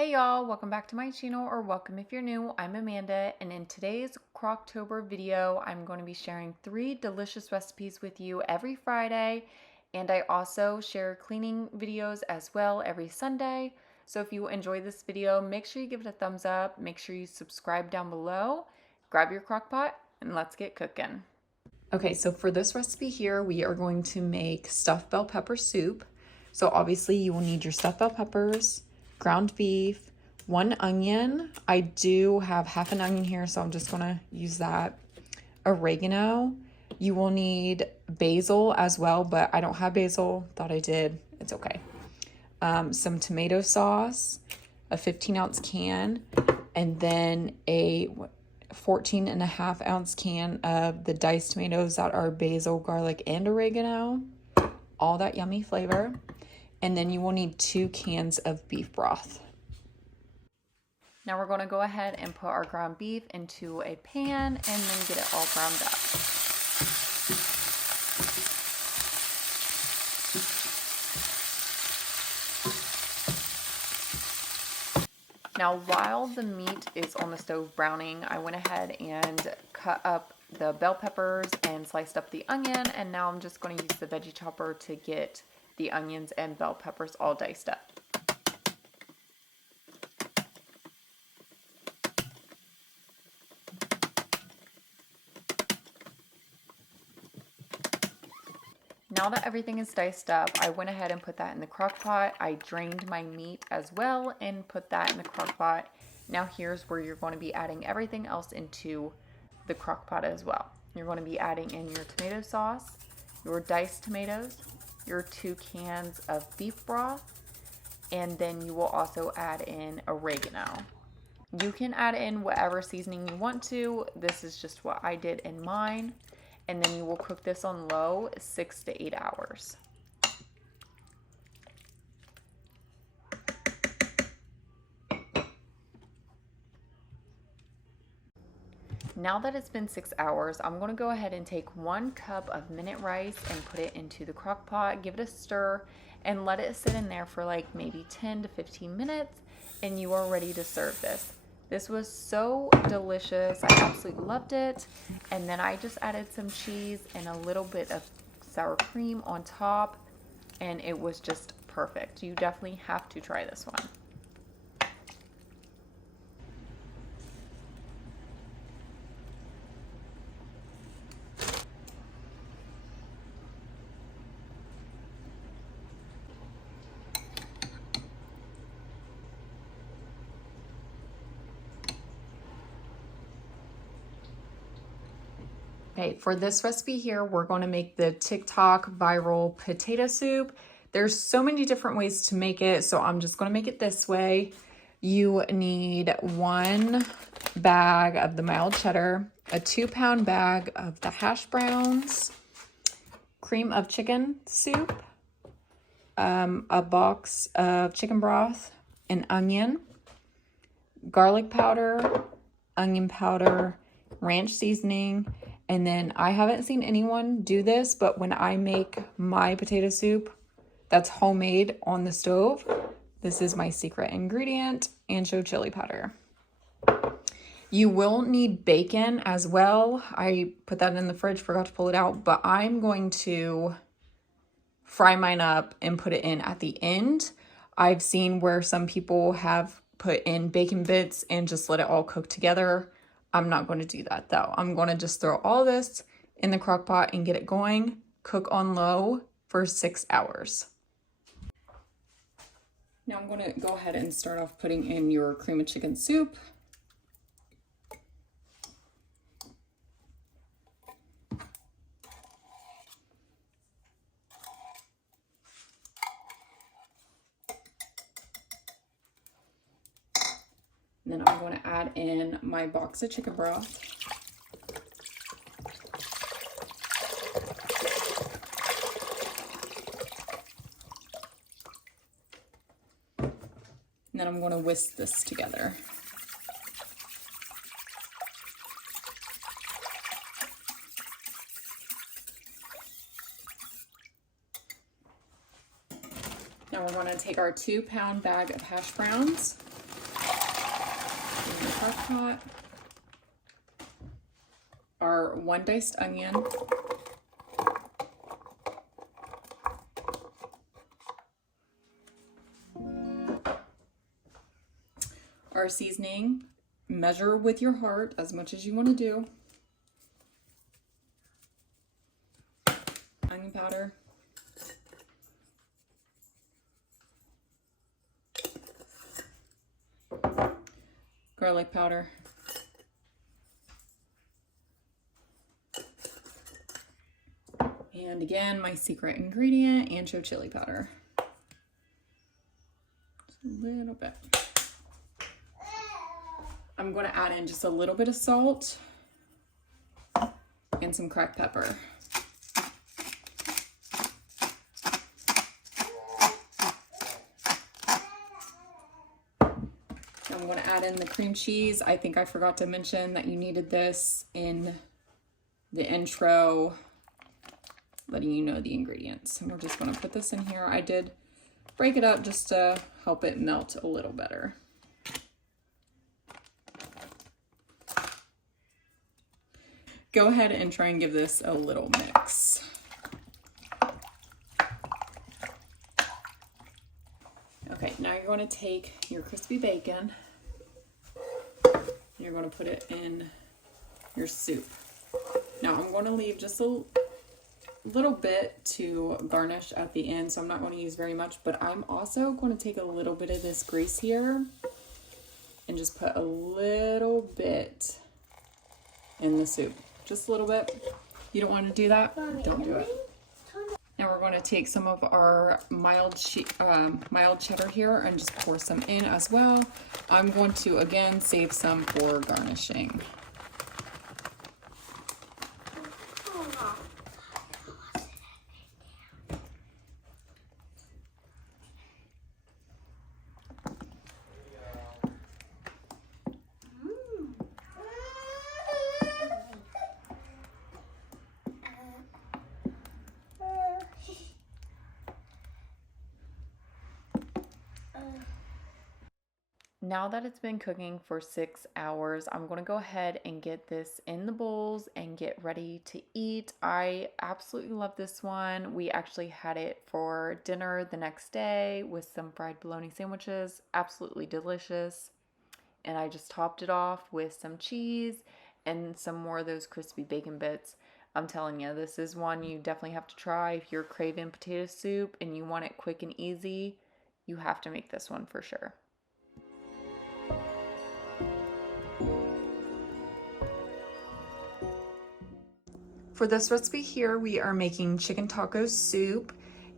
Hey y'all, welcome back to my channel, or welcome if you're new. I'm Amanda, and in today's Crocktober video, I'm going to be sharing 3 delicious recipes with you every Friday, and I also share cleaning videos as well every Sunday. So if you enjoy this video, make sure you give it a thumbs up, make sure you subscribe down below, grab your crock pot, and let's get cooking. Okay, so for this recipe here, we are going to make stuffed bell pepper soup. So obviously you will need your stuffed bell peppers, ground beef, 1 onion. I do have half an onion here, so I'm just gonna use that. Oregano. You will need basil as well, but I don't have basil. Thought I did. It's okay. Some tomato sauce, a 15-ounce can, and then a 14.5-ounce can of the diced tomatoes that are basil, garlic, and oregano. All that yummy flavor. And then you will need 2 cans of beef broth. Now we're going to go ahead and put our ground beef into a pan and then get it all ground up. Now while the meat is on the stove browning, I went ahead and cut up the bell peppers and sliced up the onion, and now I'm just going to use the veggie chopper to get the onions and bell peppers all diced up. Now that everything is diced up, I went ahead and put that in the crock pot. I drained my meat as well and put that in the crock pot. Now here's where you're going to be adding everything else into the crock pot as well. You're going to be adding in your tomato sauce, your diced tomatoes, your 2 cans of beef broth, and then you will also add in oregano. You can add in whatever seasoning you want to. This is just what I did in mine. And then you will cook this on low 6 to 8 hours. Now that it's been 6 hours, I'm going to go ahead and take 1 cup of minute rice and put it into the crock pot, give it a stir, and let it sit in there for like maybe 10 to 15 minutes, and you are ready to serve this. This was so delicious. I absolutely loved it. And then I just added some cheese and a little bit of sour cream on top, and it was just perfect. You definitely have to try this one. Okay, for this recipe here, we're going to make the TikTok viral potato soup. There's so many different ways to make it, so I'm just going to make it this way. You need 1 bag of the mild cheddar, a 2-pound bag of the hash browns, cream of chicken soup, a box of chicken broth, an onion, garlic powder, onion powder, ranch seasoning. And then I haven't seen anyone do this, but when I make my potato soup that's homemade on the stove, this is my secret ingredient, Ancho chili powder. You will need bacon as well. I put that in the fridge, forgot to pull it out, but I'm going to fry mine up and put it in at the end. I've seen where some people have put in bacon bits and just let it all cook together. I'm not going to do that though. I'm going to just throw all this in the crock pot and get it going. Cook on low for 6 hours. Now I'm going to go ahead and start off putting in your cream of chicken soup. And then I'm going to add in my box of chicken broth. And then I'm going to whisk this together. Now we're going to take our 2-pound bag of hash browns crock pot, our 1 diced onion, our seasoning. Measure with your heart as much as you want to do. Onion powder. Garlic powder. And again, my secret ingredient, Ancho chili powder. Just a little bit. I'm going to add in just a little bit of salt and some cracked pepper. I'm going to add in the cream cheese. I think I forgot to mention that you needed this in the intro, letting you know the ingredients. And we're just going to put this in here. I did break it up just to help it melt a little better. Go ahead and try and give this a little mix. Okay, now you're going to take your crispy bacon. You're going to put it in your soup. Now I'm going to leave just a little bit to garnish at the end, so I'm not going to use very much, but I'm also going to take a little bit of this grease here and just put a little bit in the soup. Just a little bit. You don't want to do that? Don't do it. Now we're going to take some of our mild cheddar here and just pour some in as well. I'm going to, again, save some for garnishing. Now that it's been cooking for 6 hours, I'm going to go ahead and get this in the bowls and get ready to eat. I absolutely love this one. We actually had it for dinner the next day with some fried bologna sandwiches. Absolutely delicious. And I just topped it off with some cheese and some more of those crispy bacon bits. I'm telling you, this is one you definitely have to try. If you're craving potato soup and you want it quick and easy, you have to make this one for sure. For this recipe here, we are making chicken taco soup.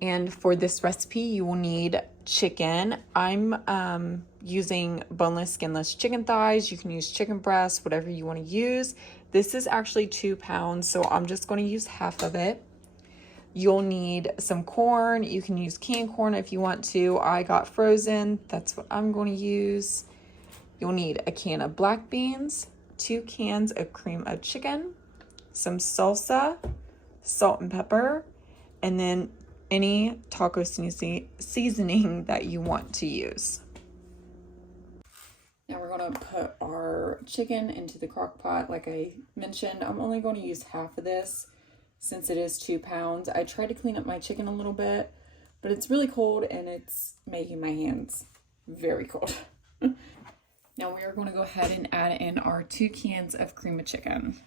And for this recipe, you will need chicken. I'm using boneless, skinless chicken thighs. You can use chicken breasts, whatever you want to use. This is actually 2 pounds, so I'm just going to use half of it. You'll need some corn. You can use canned corn if you want to. I got frozen. That's what I'm going to use. You'll need a can of black beans, 2 cans of cream of chicken, some salsa, salt and pepper, and then any taco seasoning that you want to use. Now we're going to put our chicken into the crock pot. Like I mentioned, I'm only going to use half of this since it is 2 pounds. I tried to clean up my chicken a little bit, but it's really cold and it's making my hands very cold. Now we are going to go ahead and add in our 2 cans of cream of chicken.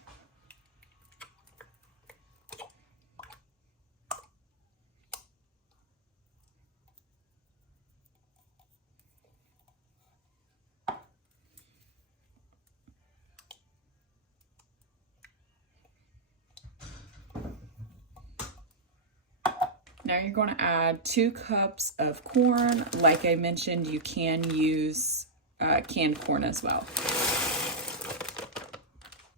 Now you're going to add 2 cups of corn. Like I mentioned, you can use canned corn as well.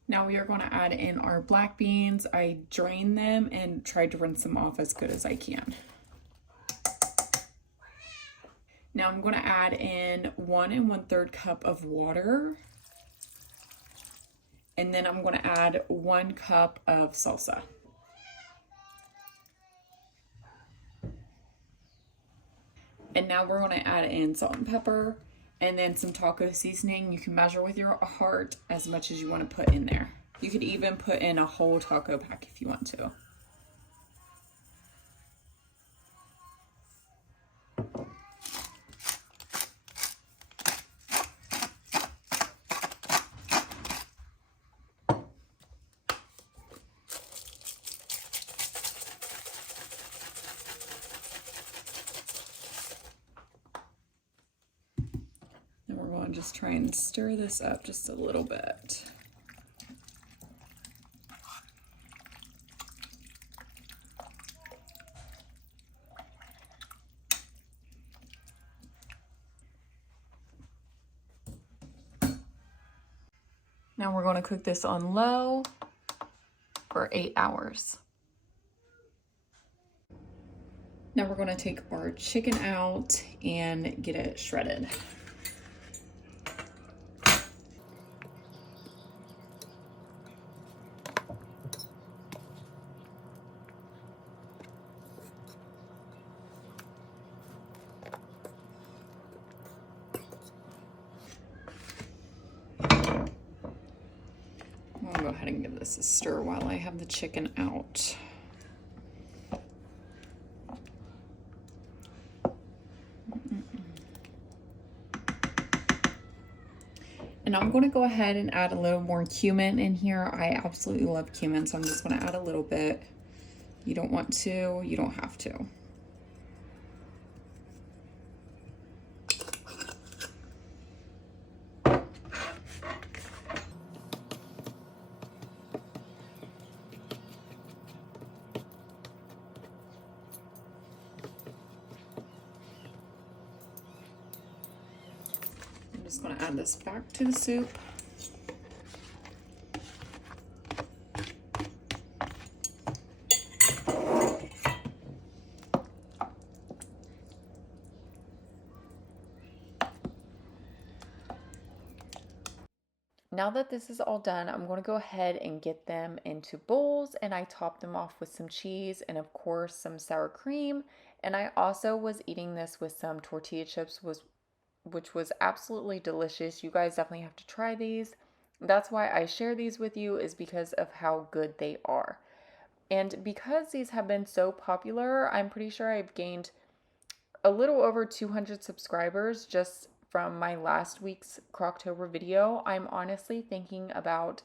Now we are going to add in our black beans. I drained them and tried to rinse them off as good as I can. Now I'm going to add in 1 1/3 cup of water. And then I'm going to add 1 cup of salsa. And now we're going to add in salt and pepper and then some taco seasoning. You can measure with your heart as much as you want to put in there. You could even put in a whole taco pack if you want to. Then we're going to just try and stir this up just a little bit. Now we're going to cook this on low for 8 hours. Now we're going to take our chicken out and get it shredded. I'll go ahead and give this a stir while I have the chicken out. And I'm going to go ahead and add a little more cumin in here. I absolutely love cumin, so I'm just going to add a little bit. You don't want to, you don't have to. I'm just going to add this back to the soup. Now that this is all done, I'm going to go ahead and get them into bowls, and I top them off with some cheese and of course some sour cream. And I also was eating this with some tortilla chips, which was absolutely delicious. You guys definitely have to try these. That's why I share these with you, is because of how good they are. And because these have been so popular, I'm pretty sure I've gained a little over 200 subscribers just from my last week's Crocktober video. I'm honestly thinking about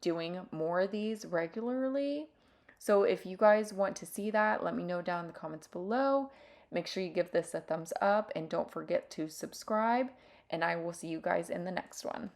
doing more of these regularly. So if you guys want to see that, let me know down in the comments below. Make sure you give this a thumbs up and don't forget to subscribe, and I will see you guys in the next one.